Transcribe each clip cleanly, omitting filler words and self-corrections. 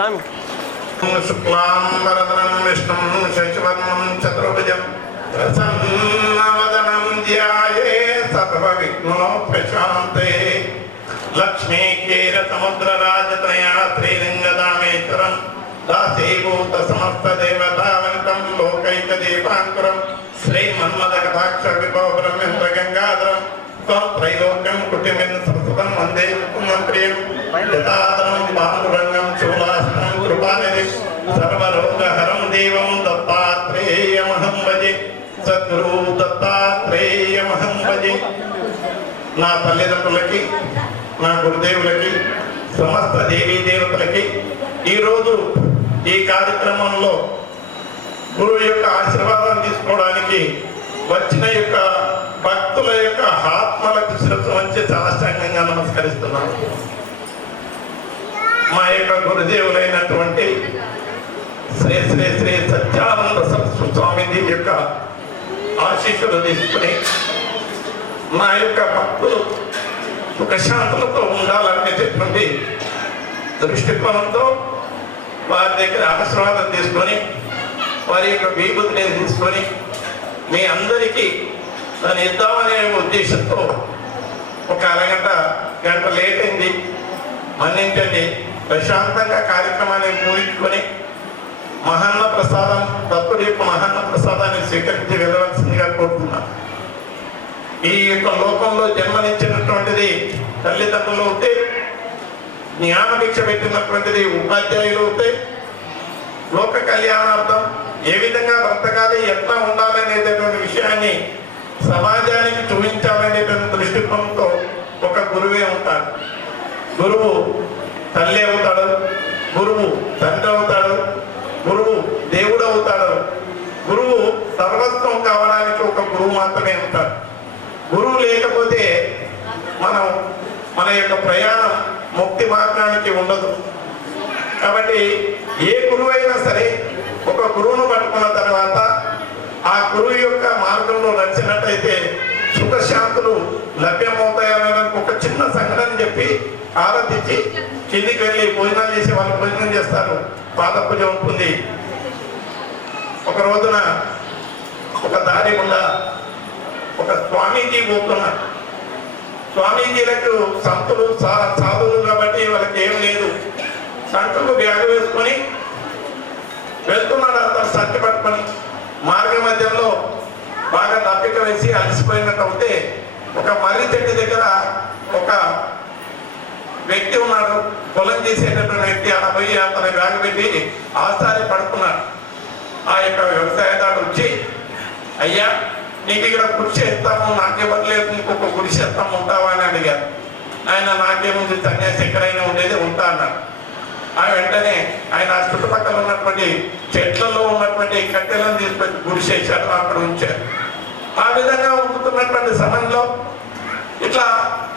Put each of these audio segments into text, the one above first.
స్వామి. శుక్లాంబరధరం విష్ణుం శశివర్ణం చతుర్భుజం ప్రసన్నవదనం ధ్యాయే సర్వవిఘ్నోపశాంతే లక్ష్మీక్షీరసముద్రరాజతనయా శ్రీలింగదామేశ్వరం దాసీభూత సమస్త దేవతావంతం లోకైకదీపాంకురం శ్రీమన్మదకటాక్ష విభవ బ్రహ్మేంద్ర గంగాధరం త్వం త్రైలోక్యం కుటిమిన్ సంస్కృతం వందే ముఖ్యమంత్రియం యథాతరం పాండురంగం శూలాస్తం కృపానిధి సర్వరోగహరం దేవం దత్తాత్రేయమహం భజే సద్గురు దత్తాత్రేయమహం భజే. నా తల్లిదండ్రులకి, నా గురుదేవులకి, సమస్త దేవీ దేవతలకి ఈరోజు ఈ కార్యక్రమంలో గురువు యొక్క ఆశీర్వాదం తీసుకోవడానికి వచ్చిన యొక్క భక్తుల యొక్క ఆత్మలకు శిరస్సు వంచి సాష్టాంగంగా నమస్కరిస్తున్నాను. మా యొక్క గురుదేవులైనటువంటి శ్రీ శ్రీ శ్రీ సత్యానంద సరస్వతి స్వామిజీ యొక్క ఆశీస్సులు తీసుకుని మా యొక్క భక్తులు సుఖశాంతులతో ఉండాలనేటటువంటి దృష్టికోణంతో వారి దగ్గర ఆశీర్వాదం తీసుకొని వారి యొక్క విభూతిని తీసుకొని మీ అందరికీ దాన్ని ఇద్దామనే ఉద్దేశంతో ఒక గంట లేట్ అయింది, మన్నించండి. ప్రశాంతంగా కార్యక్రమాన్ని ముగించుకొని మహాన్న ప్రసాదం భక్తుడి యొక్క మహాన్న ప్రసాదాన్ని స్వీకరించి వెళ్ళవలసిందిగా కోరుతున్నాను. ఈ యొక్క లోకంలో జన్మనిచ్చినటువంటిది తల్లిదండ్రులు అవుతే, జ్ఞాన భిక్ష పెట్టినటువంటిది ఉపాధ్యాయులు అవుతే, లోక కళ్యాణార్థం ఏ విధంగా బ్రతకాలి, ఎట్లా ఉండాలనేటటువంటి విషయాన్ని సమాజానికి చూపించాలనేటువంటి దృష్టికోణంతో ఒక గురువే ఉంటాడు. గురువు తల్లి అవుతాడు, గురువు తండ్రి అవుతాడు, గురువు దేవుడు అవుతాడు. గురువు సర్వస్వం కావడానికి ఒక గురువు మాత్రమే ఉంటాడు. గురువు లేకపోతే మన యొక్క ప్రయాణం ముక్తి మార్గానికి ఉండదు. కాబట్టి ఏ గురువు అయినా సరే ఒక గురువును పట్టుకున్న తర్వాత ఆ గురువు యొక్క మార్గంలో నడిచినట్టయితే సుఖశాంతులు లభ్యమవుతాయని ఒక చిన్న సంఘటన చెప్పి ఆరాధించి కిందికి వెళ్ళి భోజనాలు చేసి వాళ్ళు భోజనం చేస్తారు. పాద పూజ ఉంటుంది. ఒక రోజున ఒక దారి గుండా ఒక స్వామీజీ పోతున్నారు. స్వామీజీలకు సంతులు సాధువులు కాబట్టి వాళ్ళకి ఏం లేదు. సంతులు బ్యాగ్ వేసుకొని వెళ్తున్నాడు. అతను సంచి పట్టుకొని మార్గ మధ్యంలో బాగా దప్పిక వేసి అలసిపోయినట్టు అవుతే ఒక మర్రి చెట్టు దగ్గర ఒక వ్యక్తి ఉన్నాడు, పొలం చేసేటటువంటి వ్యక్తి. అలా పోయి అతని బ్యాగ్ పెట్టి ఆస్థాని పడుకున్నాడు. ఆ యొక్క వ్యవసాయదారు వచ్చి, అయ్యా నీకు ఇక్కడ గుడిసె ఇస్తాము, నాకేమట్లేదు, ఇంకొక గుడిసె ఇస్తాము, ఉంటావా అని అడిగారు. ఆయన నాకేముంది, సన్యాసి ఎక్కడైనా ఉండేది, ఉంటా అన్నాడు. ఆ వెంటనే ఆయన చుట్టుపక్కల ఉన్నటువంటి చెట్లలో ఉన్నటువంటి కట్టెలను తీసుకొచ్చి గుడిసేశాడు, అక్కడ ఉంచారు. ఆ విధంగా ఉంటున్నటువంటి సమయంలో ఇట్లా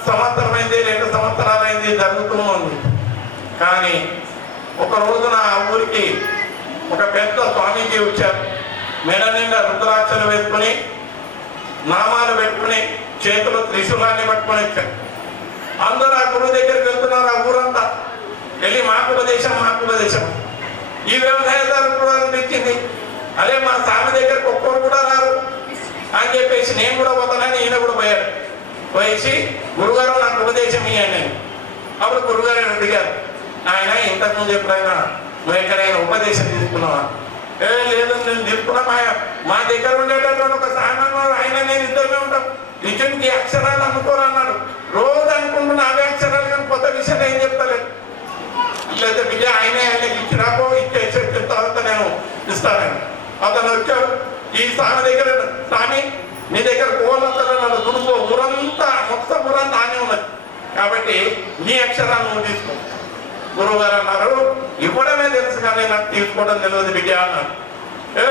సంవత్సరం అయింది, 2 సంవత్సరాలైంది, జరుగుతూ ఉంది. కానీ ఒక రోజున ఆ ఊరికి ఒక పెద్ద స్వామీజీ వచ్చారు. మెడ నిండా రుద్రాక్షలు వేసుకుని, నామాలు పెట్టుకుని, చేతులు త్రిశూలాన్ని పట్టుకొని వచ్చారు. అందరూ ఆ గురువు దగ్గరికి వెళ్తున్నారు. ఆ ఊరంతా వెళ్ళి మాకు ఉపదేశం. ఈ వ్యవసాయదారు కూడా అనిపించింది, అదే మా స్వామి దగ్గరకు ఒక్కరు కూడా రారు అని చెప్పేసి నేను కూడా పోతానని ఈయన కూడా పోయాడు. పోయేసి గురుగారు నాకు ఉపదేశం ఇయ్యండి. అప్పుడు గురుగారు అడిగారు, ఆయన ఇంతకుముందు ఎప్పుడైనా నువ్వు ఎక్కడైనా ఉపదేశం తీసుకున్నావా? లేదు, నేను తీసుకున్నా. మా దగ్గర ఉండేటటువంటి ఒక సామాన్యుడు ఆయన నేను ఇద్దరుగా ఉంటాం. నిజంకి అక్షరాలు అనుకోరన్నాడు. రోజు అనుకుంటున్నా అవే అక్షరాలు, కానీ కొత్త విషయం ఏం చెప్తలేదు. లేదా విజయ ఆయనకి ఇచ్చినాకో ఇచ్చేసిన తర్వాత నేను ఇస్తానని అతను వచ్చాడు. ఈ స్వామి దగ్గర, స్వామి నీ దగ్గర కోళ్ళంతా నన్ను దుడుకో, ఊరంతా మొత్తం ఊరంతా ఆనే ఉన్నది, కాబట్టి నీ అక్షరాన్ని నువ్వు తీసుకో. గురువు గారు అన్నారు, ఇవ్వడమే తెలుసు కానీ నాకు తీసుకోవడం తెలియదు బిడ్డ అన్నాడు.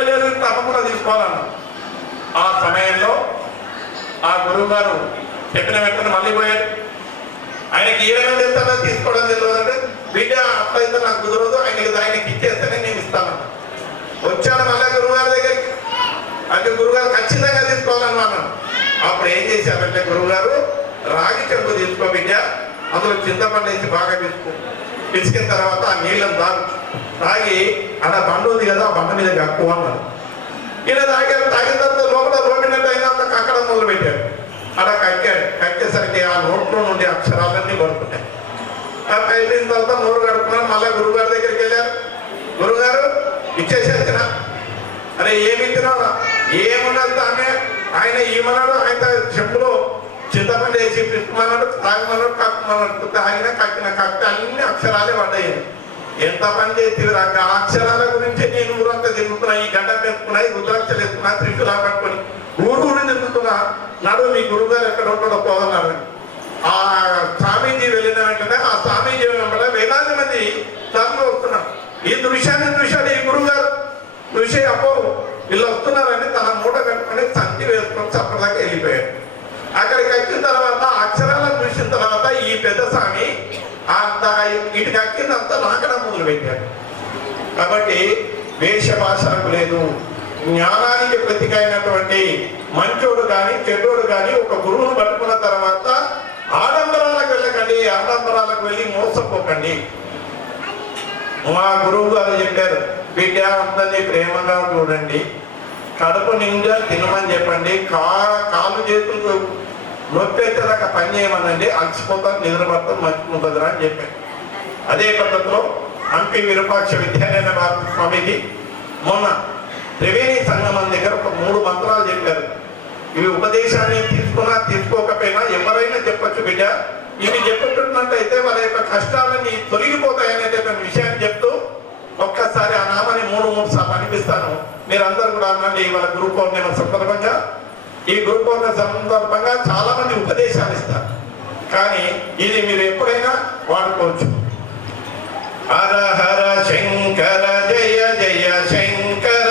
లేదు, తప్పకుండా తీసుకోవాలన్నాడు. ఆ సమయంలో ఆ గురువు గారు చెప్పిన వెంటనే మళ్ళీ పోయాడు. ఆయనకి ఏమైనా తెలుసా, తీసుకోవడం తెలియదు అంటే, బిడ్డ అట్లయితే నాకు కుదరదు, ఆయనకి ఇచ్చేస్తేనే నేను ఇస్తాను. వచ్చాడు మళ్ళీ గురువుగారి దగ్గరికి. అంటే గురువుగారు ఖచ్చితంగా తీసుకోవాలన్నాను. అప్పుడు ఏం చేశారంటే గురువుగారు, రాగి చెంబు తీసుకో బిడ్డ, అందులో చింతపండు వేసి బాగా పిసికిన తర్వాత ఆ నీళ్ళని తాగి అలా బండ ఉంది కదా ఆ బండ మీద కక్కువ అన్నాడు. ఈయన తాగారు. తాగిన తర్వాత లోపల రోగినట్టు అయినా కక్కడం మొదలు పెట్టాడు. అలా కక్కేసరికి ఆ నోట్లో నుండి అక్షరాలన్నీ పడుతున్నాయి. అయిపోయిన తర్వాత నోరు కడుపుకున్నాను. మళ్ళీ గురువుగారి దగ్గరికి వెళ్ళారు. గురువుగారు ఇచ్చేసేసిన. అరే ఏమి ఇచ్చినారా? ఏమన్నది ఆమె ఆయన ఈమన్నాడు. ఆయన చెప్పులో చింతపండు వేసి పిట్టుమన్నాడు, తాగమన్నాడు, కక్కమన్నాడు. తాగిన కక్కిన కక్కి అన్ని అక్షరాలే పడ్డాయి. ఎంత పని చేసి ఆ అక్షరాల గురించి నేను ఊరంతా తిరుగుతున్నా, ఈ గడ్డ పెట్టుకున్నా, ఈ రుద్రాక్షలు ఎత్తుకున్నా, త్రిశూలా పట్టుకుని ఊరు తిరుగుతున్నా. నాడు మీ గురువుగారు ఎక్కడ ఉంటాడో పోదన్నారు. ఆ స్వామీజీ వెళ్ళిన వెంటనే ఆ స్వామీజీ వెంబడ వేలాది మంది తరలి వస్తున్నారు. ఈ దృశ్యాన్ని చూశాడు ఈ గురువుగారు. చూసి అప్పో వీళ్ళు వస్తున్నారని తన మూట కట్టుకుని సంచి వేసుకొని చప్పటిదాకా వెళ్ళిపోయాడు. అక్కడికి వచ్చిన తర్వాత అక్షరాలను చూసిన తర్వాత ఈ పెద్ద స్వామి అంత ఇటుకి అక్కిందంతా నాకడం మొదలు పెట్టాడు. కాబట్టి వేష భాషలకు లేదు. జ్ఞానానికి ప్రతికైనటువంటి మంచోడు కానీ చెడ్డోడు కానీ ఒక గురువును పట్టుకున్న తర్వాత ఆడంబరాలకు వెళ్ళకండి, ఆడంబరాలకు వెళ్ళి మోసపోకండి. మా గురువు గారు చెప్పారు, బిడ్డ అందరినీ ప్రేమగా చూడండి, కడుపు నిండా తినమని చెప్పండి, కాలు చేతులు నొప్పెట్టేదాకా పని చేయమనండి, అలసిపోతారు, నిద్రపడతారు, మర్చిపోతుందిరా అని చెప్పారు. అదే పద్ధతిలో హంపి విరూపాక్ష విద్యాలయ స్వామికి మొన్న త్రివేణి సంగమం దగ్గర ఒక 3 మంత్రాలు చెప్పారు. ఇవి ఉపదేశాన్ని తీసుకున్నా తీసుకోకపోయినా ఎవరైనా చెప్పచ్చు బిడ్డ. ఇవి చెప్పుతున్నట్టయితే వాళ్ళ యొక్క కష్టాలని తొలగిపోతాయనేటువంటి విషయాన్ని చెప్తూ ఒక్కసారి ఆ నామాన్ని 3 సార్లు అనిపిస్తాను. మీరందరూ కూడా అనండి. వాళ్ళ గురు పౌర్ణిమ సందర్భంగా, ఈ గురు పౌర్ణిమ సందర్భంగా చాలా మంది ఉపదేశాలు ఇస్తారు, కానీ ఇది మీరు ఎప్పుడైనా వాడుకోవచ్చు. హర హర శంకర జయ జయ శంకర,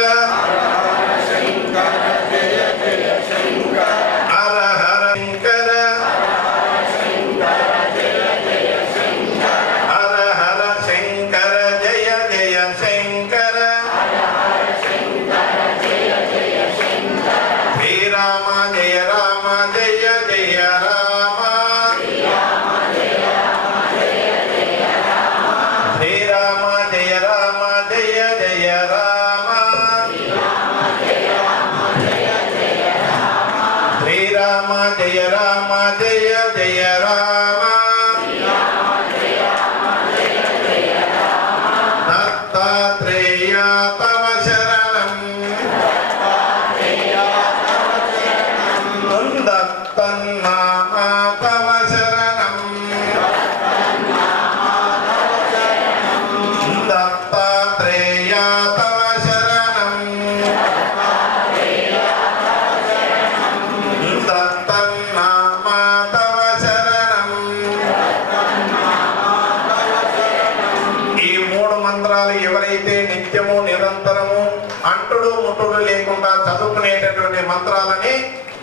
ఎవరైతే నిత్యము నిరంతరము అంటుడు ముట్టుడు లేకుండా చదువుకునేటటువంటి మంత్రాలని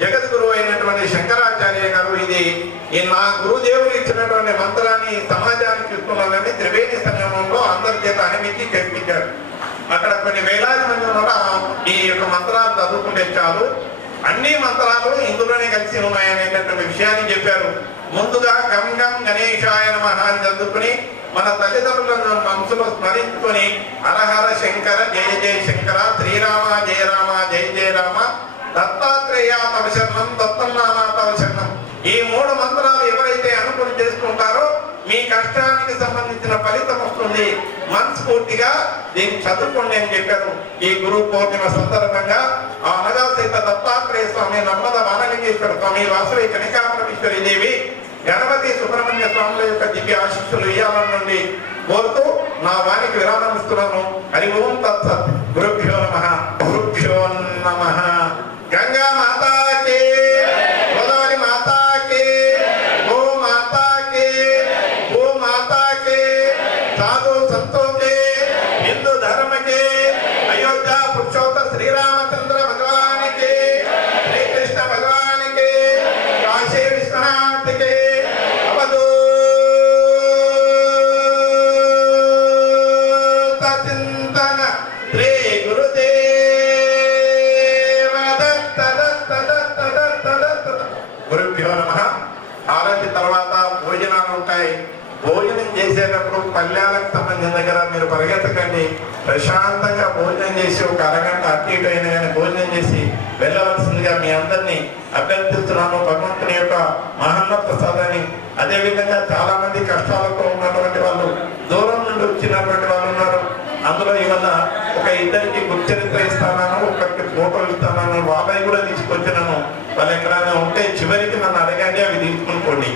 జగద్గురు అయినటువంటి శంకరాచార్య గారు ఇది నా గురుదేవులు ఇచ్చినటువంటి మంత్రాన్ని సమాజానికి ఇస్తున్నారని త్రివేణి సంగమంలో అందరి చేత అనిమించి చెప్పించారు. అక్కడ కొన్ని వేలాది మంది కూడా ఈ యొక్క మంత్రాలు చదువుకుంటే చాలు, అన్ని మంత్రాలు ఇందులోనే కలిసి ఉన్నాయనేటటువంటి విషయాన్ని చెప్పారు. ముందుగా గం గం గణేశాయ నమః అని చదువుకుని మన తల్లిదండ్రులను మనసులో స్మరించుకొని హరహర శంకర జయ జయ శంకర, శ్రీరామ జయ రామ జయ జయ రామ, దత్తాత్రేయ తవ శరణం, దత్తన్నామ తవ శరణం, ఈ 3 మంత్రాలు ఎవరైతే అనుకుని చేసుకుంటారో మీ కష్టానికి సంబంధించిన ఫలితం వస్తుంది. మనస్ఫూర్తిగా దీన్ని చదువుకోండి అని చెప్పారు. ఈ గురు పౌర్ణిమ సందర్భంగా ఆ అనగాసైత దత్తాత్రేయ స్వామి, నర్మద వానలింగేశ్వర స్వామి, వాసవి కనికాపరమేశ్వరి దేవి, గణపతి సుబ్రహ్మణ్య స్వాముల యొక్క దివ్య ఆశీస్సులు ఇయ్యాలని నుండి కోరుతూ నా వానికి విరామం ఇస్తున్నాను. హరి ఓం తత్సత్. గురుభ్యో నమః. గురుభ్యో నమః. గంగా మాతాకి, గోదావరి మాతాకి, గో మాతాకి, గో మాతాకి, సాధు సంతోకి, హిందూ ధర్మకి, అయోధ్య పురుషోత్తమ శ్రీరామచంద్ర భగవానికి, శ్రీకృష్ణ భగవానికి, కాశీ విశ్వనాథ్కి, చింతన శ్రీ గురుదేవ దత్త దత్త దత్త దత్త దత్త. గురుభ్యో నమః. ఆరాధన తర్వాత భోజనాలు ఉంటాయి. భోజనం చేసేటప్పుడు పల్లెలకు సంబంధించిన దగ్గర మీరు పరిగెత్తకండి. ప్రశాంతంగా భోజనం చేసి ఒక అరగంట అటు ఇటు అయినా కానీ భోజనం చేసి వెళ్ళవలసిందిగా మీ అందరినీ అభ్యర్థిస్తున్నాను. భగవంతుని యొక్క మహన్న ప్రసాదాన్ని. అదేవిధంగా చాలా మంది కష్టాలతో ఉన్నటువంటి వాళ్ళు, దూరం నుండి వచ్చినటువంటి వాళ్ళు ఉన్నారు. అందులో ఇవాళ ఒక ఇద్దరికి గుర్చరిత్ర ఇస్తాను, ఒకరికి ఫోటోలు ఇస్తాను, వాళ్ళవి కూడా తీసుకొచ్చినాను. వాళ్ళు ఎక్కడైనా ఉంటే చివరికి నన్ను అడగండి, అవి తీసుకుని.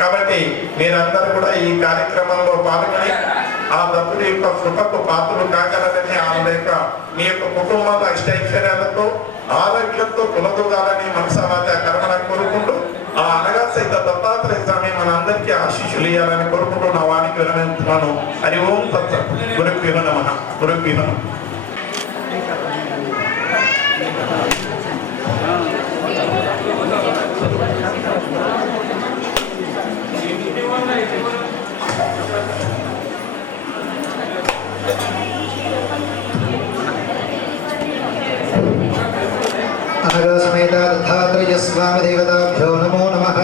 కాబట్టి మీరందరూ కూడా ఈ కార్యక్రమంలో పాల్గొని ఆ దత్తుడి యొక్క కృపకు పాత్రలు కాగలరని, ఆమె యొక్క మీ యొక్క కుటుంబాల ఇష్టైశ్వర్యాలతో ఆరోగ్యంతో కులదూగాలని మనసావాద కర్మలను కోరుకుంటూ ఆ అనగా సైత దత్తాత్రేయ స్వామి మన అందరికీ ఆశీస్సులు ఇవ్వాలని కోరుకుంటూ నా వానికి విరమిస్తున్నాను. హరి ఓం తత్సత్. గురుభ్యో నమః. గురుభ్యో నమః. అనగా సమేత దత్తాత్రేయ స్వామి దేవతాభ్యో నమో నమః.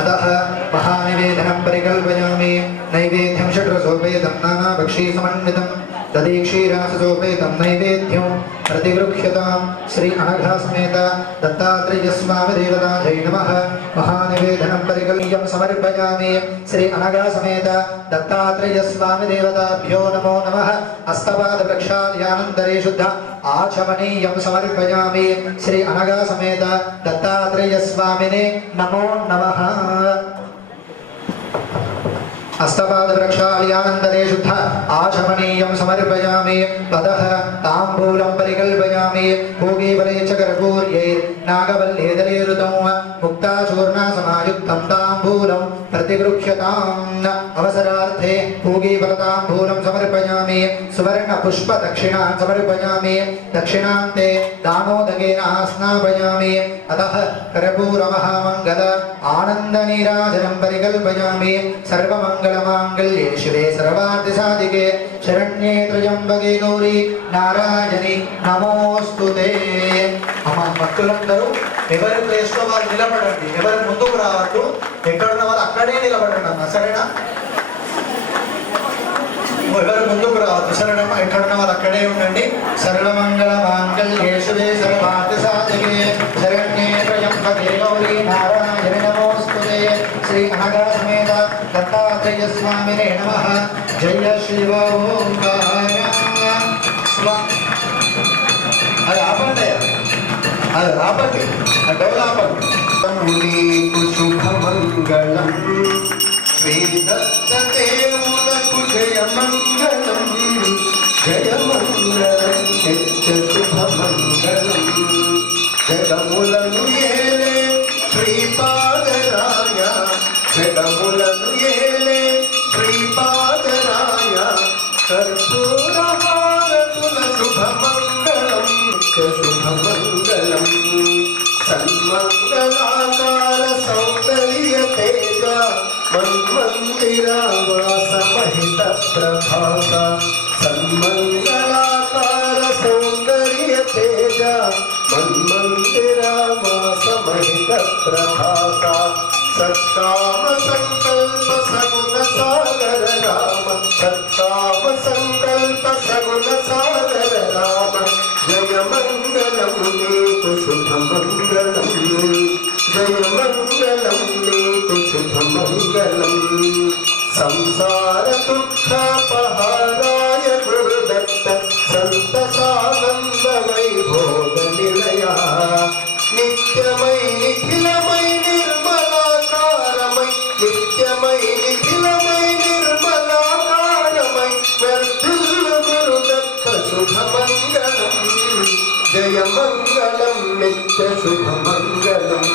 అతః మహానివేదనం పరికల్పయామి. నైవేద్యం షడ్రసోపేతం నానాభక్షీ సమన్వితం తదీక్షీరాసోపేతం నైవేద్యం प्रतिगृह्यतां श्री अनघा समेत दत्तात्रेय स्वामी देवतायै नमः। महानिवेदनं परिकल्प्यं समर्पयामि। श्री अनघा समेत दत्तात्रेय स्वामी देवताभ्यो नमो नमः। हस्तपाद प्रक्षालनानन्तरे शुद्ध आचमनीयं समर्पयामि। श्री अनघा समेत दत्तात्रेय स्वामिने नमो नमः। हस्तपाद प्रक्षालनानन्तरे शुद्ध आचमनीयं समर्पयामि। ततः ताम्बूलं परिकल्पयामि। भोगीफले च कर्पूर्ये नागवल्लेदलेरुतं मुक्ताचूर्णसमायुक्तं ताम्बूलं प्रतिगृह्यताम्। अवसरार्थे भोगीफलताम्बूलं समर्पयामि। सुवर्णपुष्पदक्षिणां समर्पयामि। दक्षिणान्ते दानोदकेन स्नापयामि। अतः कर्पूरमहामङ्गल आनन्दनीराजनं परिकल्पयामि। सर्वमङ्गलमाङ्गल्ये शिवे सर्वार्थसाधिके शरण्ये त्र्यम्बके गौरी नारायणी नमोस्तुते। అమ్మ భక్తులందరూ ఎవరి ప్లేస్ లో వాళ్ళు నిలబడండి, ఎవరి ముందుకు రావద్దు, ఎక్కడున్న వాళ్ళు అక్కడే నిలబడండి అమ్మ, సరేనా? ఎవరు ముందుకు రావద్దు, సరేనమ్మా? ఎక్కడున్న వాళ్ళు అక్కడే ఉండండి. సర్వమంగళ మాంగళ్యే శివే సర్వార్థ సాధకే శరణ్యే త్ర్యంబకే గౌరీ నారాయణి నమోస్తుతే। శ్రీ అనఘా సమేత దత్తాత్రేయ స్వామినే నమః। జయ శివ ఓంకార అది ఆపండి, అది ఆపండి, డోలు ఆపండి। నీకు శుభమంగళం శ్రీ దత్తదేవునకు జయమంగళం జయమంగళం నిత్య శుభమంగళం। జగములను ఏలే శ్రీపాదరాయ జగములను ఏలే శ్రీపాదరాయ కర్పూర హారతుల శుభమంగళం నిత్య శుభమంగళం। సన్మంగళాకార సౌందర్య తేజ మన్మందిరావాస మహిత ప్రభాస। సన్మంగళాకార సౌందర్య తేజ మన్మందిరావాస మహిత ప్రభాస। సత్కామ సంకల్ప సగుణ సాగర రామ సత్కామ సంకల్ప సగుణ సాగర రామ। జయ మంగళం నీకు శుభమంగళం జయ మంగళం నీకు శుభమంగళం। సంసార దుఃఖాపహారాయ గురుదత్త సంతసానంద వైభోగ నిలయ। నిత్యమై నిఖిలమై నిర్మలాకారమై నిత్యమై నిఖిలమై నిర్మలాకారమై వర్ధిల్లు గురుదత్త శుభమంగళం జయ మంగళం నిత్య శుభమంగళం।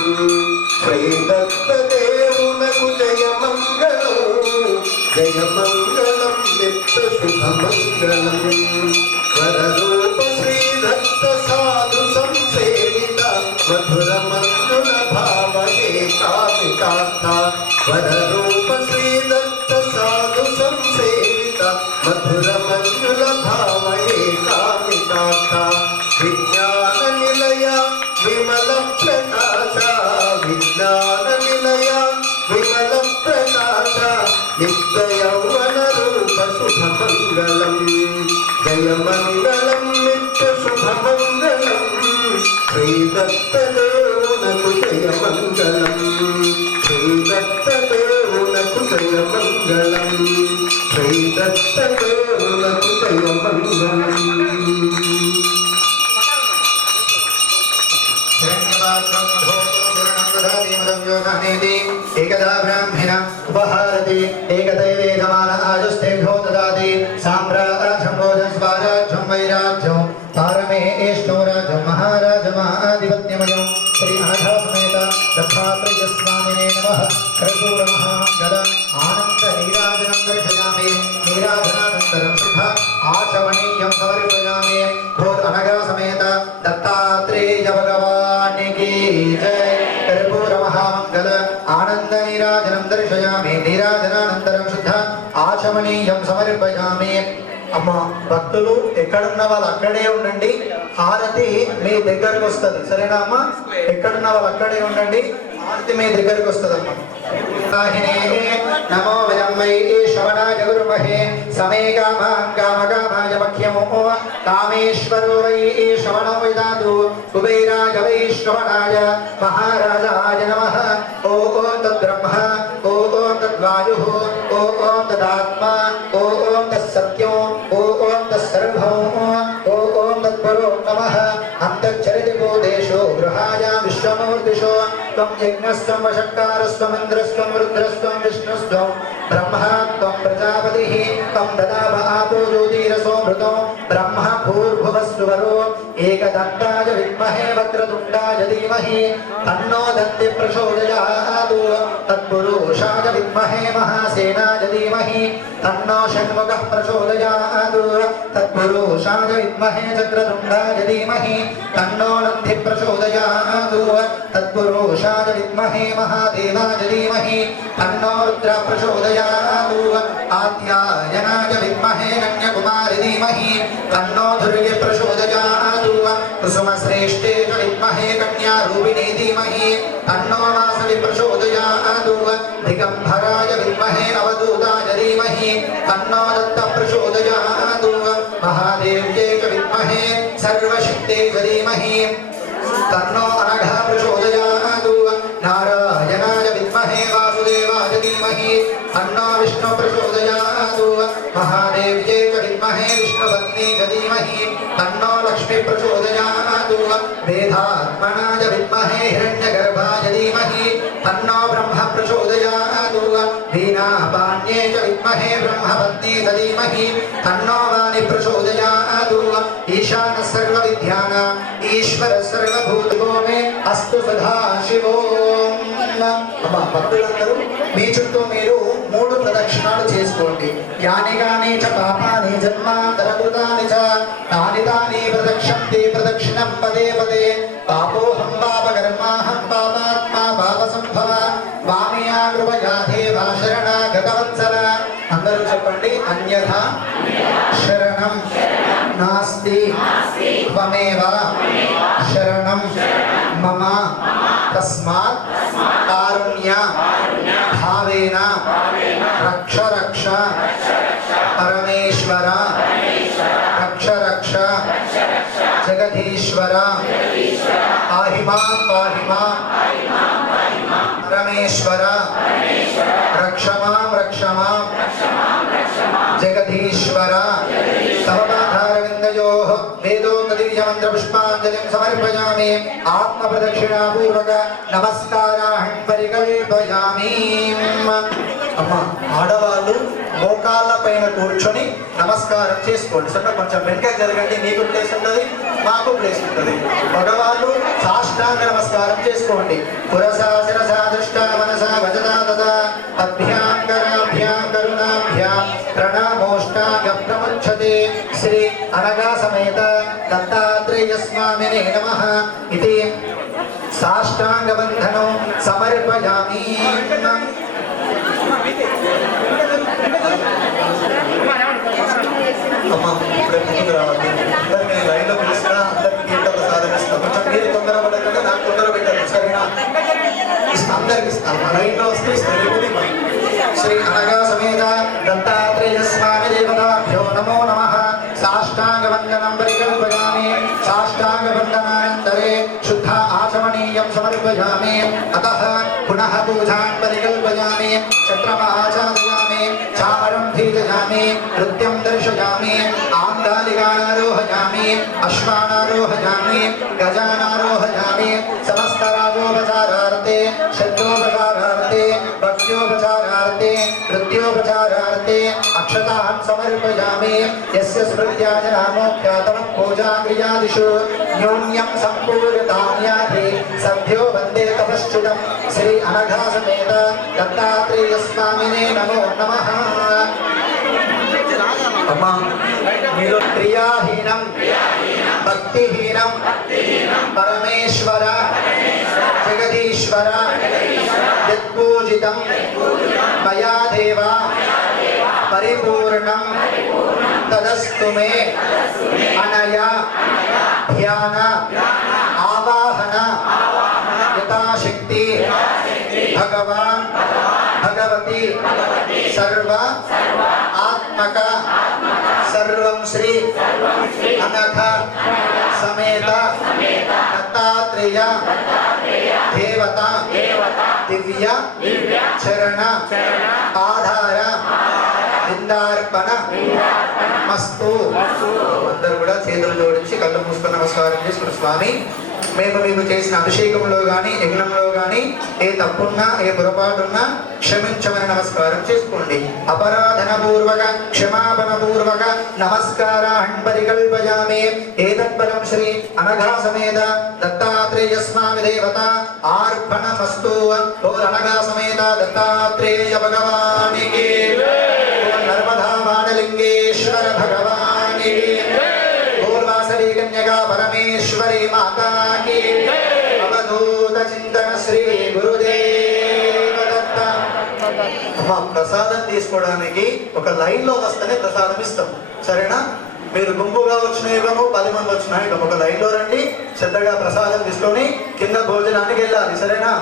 శ్రీ దత్తదేవునకు జయ మంగళం జయ మంగళం నిత్య శుభమంగళం। వరరూప శ్రీ దత్త సాధు సంసేవిత మధుర మంజుల భావయే కామికార్థ। వరరూప శ్రీ దత్త సాధు సంసేవిత మధుర మంజుల భావయే కామికార్థ। విజ్ఞాన నిలయ విమల ప్రకాశ విజ్ఞాన నిలయ విమల ప్రకాశ నిత్య యౌవన శ్రీదత్తదేవునకు జయమంగళం శ్రీదత్తదేవునకు జయమంగళం శ్రీదత్తదేవునకు జయమంగళం एकदा ब्राह्मण उपहारति एकदैवेदमान आजुस्तेभ्यो ददाति साम्राज्यं भोजनं स्वाराज्यं वैराज्यं पारमे एष्टो राज्यं महाराजमाधिपत्यमयं श्री अनघासमेत दत्तात्रेय स्वामिने नमः कर्पूरमहामङ्गल आनन्द नीराजनं दर्शयामि नीराजनानन्तरं शुद्ध आचमनीयं समर्पयामि भूत अनघासमेत दत्तात्रेय भगवान् की जय कर्पूरमहामङ्गल आनंद नीराजनं दर्शयामि नीराजनानन्तरं शुद्ध आचमनीयं समर्पयामि అమ్మ భక్తులు ఎక్కడున్న వాళ్ళు అక్కడే ఉండండి హారతి మీ దగ్గరకు వస్తుంది సరేనా అమ్మ ఎక్కడున్న వాళ్ళు అక్కడే ఉండండి హారతి మీ దగ్గరకు వస్తుంది అమ్మ నమో విజంబై శ్రవణాయ గురుమహే సమే కామాయ మఖ్యమో కామేశ్వరో వై శ్రవణో విదాతు కుబేరాయ వై శ్రవణాయ మహారాజాయ నమః ఓం తద్బ్రహ్మ ఓం తద్వాయు ఓం తదాత్మా ఓం తత్సత్యం ఓం తత్సర్వం ఓం తత్పరో నమః అంతఃచరితి భూతేషు గృహాయ విశ్వమూర్తిషు త్వం యజ్ఞస్త్వం వషట్కారస్త్వం ఇంద్రస్త్వం రుద్రస్త్వం విష్ణుస్త్వం బ్రహ్మా త్వం ప్రజాపతిః త్వం దదావ ఆపో జ్యోతిరసోమృతో బ్రహ్మ భూర్భువస్సువరో ఏకదంతాయ విద్మహే వక్రతుండాయ ధీమహి తన్నో దంతి ప్రచోదయాత్ తత్పురుషాయ విద్మహే మహాసేనాయ ధీమహి తన్నో షణ్ముఖః ప్రచోదయాత్ తత్పురుషాయ విద్మహే చక్రతుండాయ ధీమహి తన్నో నంది ప్రచోదయాత్ తత్పురుషాయ విద్మహే మహాదేవాయ ధీమహి తన్నో రుద్ర ప్రచోదయాత్ ఆద్యాయనాయ విద్మహే కన్యాకుమారి ధీమహి తన్నో ధుర్య ప్రచోదయాత్ కుసుమశ్రేష్ఠే విద్మహే కన్యారూపిణీ ధీమహి తన్నో వాసవి ప్రచోదయాత్ దిగంబరాయ విద్మహే అవధూతాయ ధీమహి తన్నో దత్త ప్రచోదయాత్ మహాదేవ్యై విద్మహే సర్వశక్తే ధీమహి తన్నో అనఘ ప్రచోదయాత్ నారాయణాయ విద్మహే వాసుదేవాయ ధీమహి తన్నో విష్ణు ప్రచోదయాత్ మహాదేవ్యై విద్మహే విష్ణుపత్ని ధీమహి తన్నో లక్ష్మీ ప్రచోదయాత్ వేదాత్మనాయ విద్మహే హిరణ్యగర్భాయ ధీమహి తన్నో బ్రహ్మ ప్రచోదయాత్ వీణాపాణ్యే విద్మహే బ్రహ్మపత్ని ధీమహి తన్నో వాణి ప్రచోదయాత్ ఈశాన సర్వ విద్యానాం ఈశ్వర సర్వభూతో మే అస్తు సదాశివో. అమ్మ భక్తులందరూ మీ చుట్టూ మీరు 3 ప్రదక్షిణాలు చేసుకోండి. యాని గాని చ పాపాని జన్మాంతరకృతాని చ తాని తాని ప్రదక్షంతి ప్రదక్షిణం పదే పదే పాపోహం పాపకర్మాహం పాపాత్మా పాపసంభవ వామియా కృపయా దేవా శరణాగతవత్సల. అందరూ చెప్పండి. అన్యథా శరణం నాస్తి త్వమేవ శరణం మమ తస్మాత్ కారుణ్య భావేన రక్ష రక్ష పరమేశ్వర రక్ష రక్ష జగదీశ్వర పాహి మాం పరమేశ్వర రక్ష మాం జగదీశ్వర. తవదాధారవిందయోః వేదోక్త దివ్యమంత్ర పుష్పాంజలిం సమర్పయామి. ఆత్మ ప్రదక్షిణా పూర్వక నమస్కారాన్ పరికల్పయామి. అమ్మ ఆడవాళ్ళు మోకాళ్ళ పైన కూర్చొని నమస్కారం చేసుకోండి. సరే కొంచెం వెనక జరగండి. మీకు ప్లేస్ ఉంటుంది, మాకు ప్లేస్ ఉంటుంది. మగవాళ్ళు సాష్టాంగ నమస్కారం చేసుకోండి. పురసా శిరసా దృష్టా మనసా వజతా తదా అభ్యాం కరాభ్యాం కరుణాభ్యాం ప్రణామోష్టాంగ ప్రముచ్యతే. శ్రీ అనగా సమేత దత్తాత్రేయ స్వామినే నమః ఇది సాష్టాంగ బంధనం సమర్పయామి. అమ్మ ఇప్పుడు ముందుకు రావాలి. అందరినీ లైన్లో పిలుస్తున్నా, అందరికీ తీర్థ సాధనిస్తాం. కొంచెం మీరు తొందర పడకుండా నాకు తొందర పెట్టారు. సరేనా? అందరికి ఇస్తాం. లైన్లో వస్తే ఇస్తాం. శ్రీ అనగా సమేత దత్తాత్రేయ స్వామి దేవతాభ్యో నమో నమః. సాష్టాంగ వందనం పరికల్పయామి. సాష్టాంగ వందనానంతరే परिकल्पयामि अतः पुनः पूजां परिकल्पयामि चन्द्रमाचारयामि चामरं भीजयामि नृत्यं दर्शयामि आन्दालिकानारोहयामि अश्वानारोहयामि गजानारोहयामि समस्तराजोपचारार्थे शब्दोपचारार्थे भक्त्योपचारार्थे नृत्योपचारार्थे अक्षतान् समर्पयामि यस्य स्मृत्याय नामोख्यातः पूजाक्रियादिषु न्यून्यं सम्पूर्णतान्याधि सभ्यो वन्दे तपश्चिदं श्री अनघासमेत दत्तात्रेयस्वामिने नमो नमः अम्मा मीलो क्रियाहीनं भक्तिहीनं परमेश्वर जगदीश्वर यत्पूजितं मया देव परिपूर्णं तदस्तु मे अनया ध्यान आवाहन यथाशक्ति भगवान् भगवती सर्व आत्मक सर्वं श्री अनघ समेत दत्तात्रेय देवता दिव्य चरण आधार నిందార్పణ మస్తు అందరూ కూడా చేతులు జోడించి కళ్ళు మూసుకొని నమస్కారం చేసుకున్న స్వామి మేము మీకు చేసిన అభిషేకంలో కానీ యజ్ఞంలో కానీ ఏ తప్పున్నా ఏ పొరపాటున్నా క్షమించమని నమస్కారం చేసుకోండి అపరాధన పూర్వక క్షమాపణ పూర్వక నమస్కారాన్ పరికల్పయామి ఏతత్పరం శ్రీ అనఘా సమేత దత్తాత్రేయ స్వామి దేవత ఆర్పణమస్తు ఓ అనఘా సమేత దత్తాత్రేయ భగవానికి नर्मदा वाणलिंगेश्वर भगवानी पूर्वासरी कन्यका परमेश्वरी माता की अवधूत चिंतन श्री गुरुदेव दत्त మా ప్రసాదం తీసుకోవడానికి ఒక లైన్ లో వస్తేనే ప్రసాదం ఇస్తాం సరేనా మీరు గుంపుగా వచ్చిన యుగము 10 మంది వచ్చిన యుగం ఒక లైన్ లో రండి శ్రద్ధగా ప్రసాదం తీసుకొని కింద భోజనానికి వెళ్ళాలి సరేనా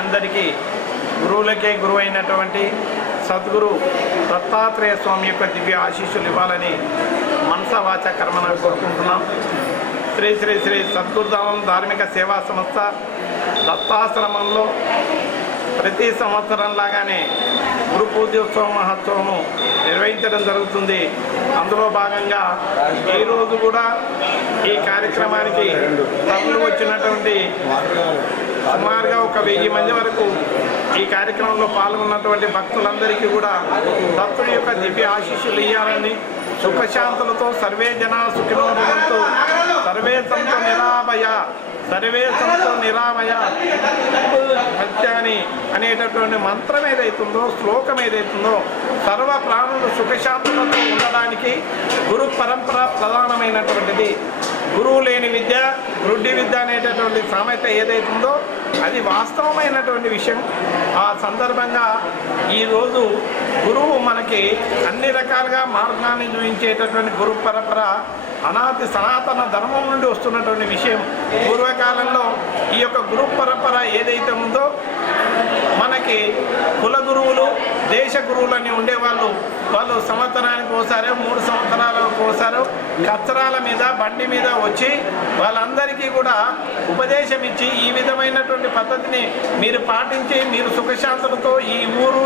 అందరికీ గురువులకే గురువైనటువంటి సద్గురు దత్తాత్రేయ స్వామి యొక్క దివ్య ఆశీస్సులు ఇవ్వాలని మనస వాచ కర్మన కోరుకుంటున్నాం. శ్రీ శ్రీ శ్రీ సద్గురుధామం ధార్మిక సేవా సంస్థ దత్తాశ్రమంలో ప్రతి సంవత్సరం లాగానే గురు పూజోత్సవ మహోత్సవము నిర్వహించడం జరుగుతుంది. అందులో భాగంగా ఈరోజు కూడా ఈ కార్యక్రమానికి తరలి వచ్చినటువంటి సుమారుగా 1000 మంది వరకు ఈ కార్యక్రమంలో పాల్గొన్నటువంటి భక్తులందరికీ కూడా దత్తుడి యొక్క దివ్య ఆశీస్సులు ఇవ్వాలని, సుఖశాంతులతో సర్వే జన సుఖినో భవంతు, సర్వే సంతో నిరామయ, సర్వే సంతో నిరామయ సత్యాని అనేటటువంటి మంత్రం ఏదైతుందో, శ్లోకం ఏదైతుందో, సర్వ ప్రాణులు సుఖశాంతులతో ఉండడానికి గురు పరంపర ప్రధానమైనటువంటిది. గురువు లేని విద్య గ్రుడ్డి విద్య అనేటటువంటి సామెత ఏదైతుందో అది వాస్తవమైనటువంటి విషయం. ఆ సందర్భంగా ఈరోజు గురువు మనకి అన్ని రకాలుగా మార్గాన్ని చూపించేటటువంటి గురు పరంపర అనాది సనాతన ధర్మం నుండి వస్తున్నటువంటి విషయం. పూర్వకాలంలో ఈ యొక్క గురు పరంపర ఏదైతే ఉందో మనకి కుల గురువులు, దేశ గురువులని ఉండేవాళ్ళు. వాళ్ళు సంవత్సరానికి ఒకసారి 3 సంవత్సరాలకు ఒకసారి కచ్చరాల మీద బండి మీద వచ్చి వాళ్ళందరికీ కూడా ఉపదేశం ఇచ్చి ఈ విధమైనటువంటి పద్ధతిని మీరు పాటించి మీరు సుఖశాంతులతో ఈ ఊరు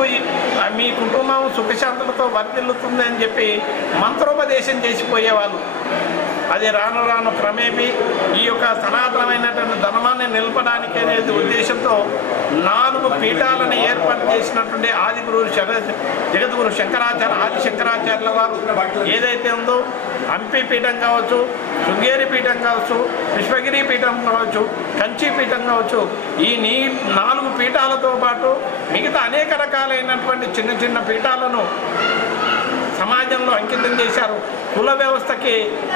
మీ కుటుంబం సుఖశాంతులతో వర్ధిల్లుతుంది అని చెప్పి మంత్రోపదేశం చేసిపోయేవాళ్ళు. అది రాను రాను క్రమేపీ ఈ యొక్క సనాతనమైనటువంటి ధర్మాన్ని నిలపడానికి అనేది ఉద్దేశంతో 4 పీఠాలను ఏర్పాటు చేసినటువంటి ఆది గురువు జగద్గురు శంకరాచార్య, ఆది శంకరాచార్యుల వారు ఏదైతే ఉందో హంపి పీఠం కావచ్చు, శృంగేరి పీఠం కావచ్చు, విశ్వగిరి పీఠం కావచ్చు, కంచి పీఠం కావచ్చు, ఈ 4 పీఠాలతో పాటు మిగతా అనేక రకాలైనటువంటి చిన్న చిన్న పీఠాలను సమాజంలో అంకితం చేశారు. కుల వ్యవస్థకి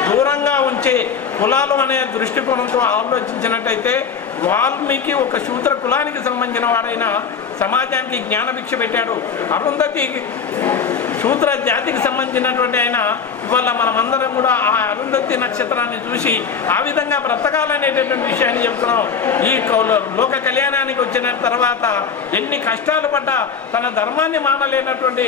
దూరంగా ఉంచి కులాలు అనే దృష్టికోణంతో ఆలోచించినట్టయితే వాల్మీకి ఒక శూద్ర కులానికి సంబంధించిన వాడైన సమాజానికి జ్ఞానభిక్ష పెట్టాడు. అరుంధతి శూద్ర జాతికి సంబంధించినటువంటి ఆయన ఇవాళ మనమందరం కూడా ఆ అరుంధతి నక్షత్రాన్ని చూసి ఆ విధంగా బ్రతకాలనేటటువంటి విషయాన్ని చెప్తున్నాం. ఈ లోక కళ్యాణానికి వచ్చిన తర్వాత ఎన్ని కష్టాలు పడ్డా తన ధర్మాన్ని మానలేనటువంటి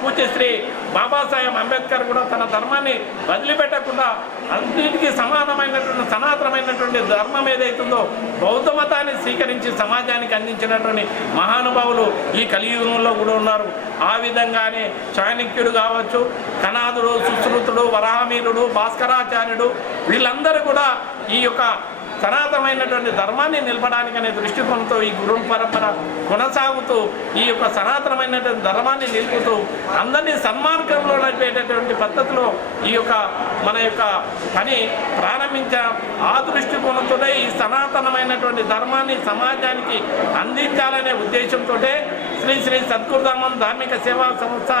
పూజ్యశ్రీ బాబాసాహెబ్ అంబేద్కర్ కూడా తన ధర్మాన్ని వదిలిపెట్టకుండా అన్నిటికీ సమానమైనటువంటి సనాతనమైనటువంటి ధర్మం ఏదైతుందో బౌద్ధ మతాన్ని స్వీకరించి సమాజానికి అందించినటువంటి మహానుభావులు ఈ కలియుగంలో కూడా ఉన్నారు. ఆ విధంగానే చాణక్యుడు కావచ్చు, కనాదుడు, సుశ్రుతుడు, వరాహమీరుడు, భాస్కరాచార్యుడు వీళ్ళందరూ కూడా ఈ యొక్క సనాతనమైనటువంటి ధర్మాన్ని నిలపడానికి అనే దృష్టికోణంతో ఈ గురు పరంపర కొనసాగుతూ ఈ యొక్క సనాతనమైనటువంటి ధర్మాన్ని నిలుపుతూ అందరినీ సన్మార్గంలో నడిపేటటువంటి పద్ధతిలో ఈ యొక్క మన యొక్క పని ప్రారంభించాం. ఆ దృష్టికోణంతోనే ఈ సనాతనమైనటువంటి ధర్మాన్ని సమాజానికి అందించాలనే ఉద్దేశంతో శ్రీ శ్రీ సద్గురుధామం ధార్మిక సేవా సంస్థ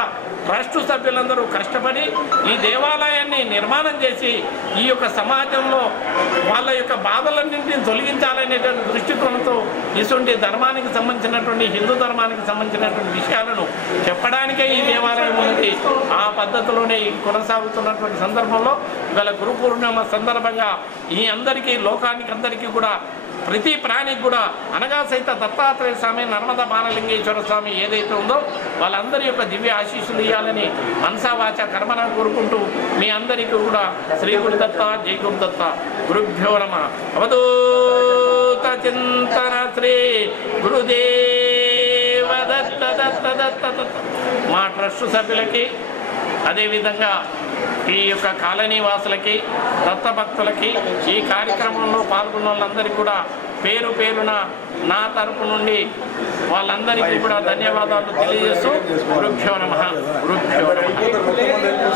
ట్రస్టు సభ్యులందరూ కష్టపడి ఈ దేవాలయాన్ని నిర్మాణం చేసి ఈ యొక్క సమాజంలో వాళ్ళ యొక్క బాధలన్నింటినీ తొలగించాలనేటువంటి దృష్టికోణంతో ఇటువంటి ధర్మానికి సంబంధించినటువంటి హిందూ ధర్మానికి సంబంధించినటువంటి విషయాలను చెప్పడానికే ఈ దేవాలయం ఉంది. ఆ పద్ధతిలోనే కొనసాగుతున్నటువంటి సందర్భంలో ఇవాళ గురు పూర్ణిమ సందర్భంగా ఈ అందరికీ లోకానికి అందరికీ కూడా ప్రతి ప్రాణికి కూడా అనగా సైత దత్తాత్రేయ స్వామి, నర్మదా బాలలింగేశ్వర స్వామి ఏదైతే ఉందో వాళ్ళందరి యొక్క దివ్య ఆశీస్సులు ఇవ్వాలని మనసా వాచ కర్మన కోరుకుంటూ మీ అందరికీ కూడా శ్రీ గురుదత్త, జై గురుదత్త, గురుభ్యో నమః. అవధూత చింతన శ్రీ గురుదేవ దత్త దత్త దత్త దత్త. మా ట్రస్టు సభ్యులకి అదేవిధంగా ఈ యొక్క కాలనీ వాసులకి, దత్తభక్తులకి, ఈ కార్యక్రమంలో పాల్గొన్న వాళ్ళందరికీ కూడా పేరు పేరున నా తరపు నుండి వాళ్ళందరికీ కూడా ధన్యవాదాలు తెలియజేస్తూ గురుభ్యో నమః, గురుభ్యో నమః.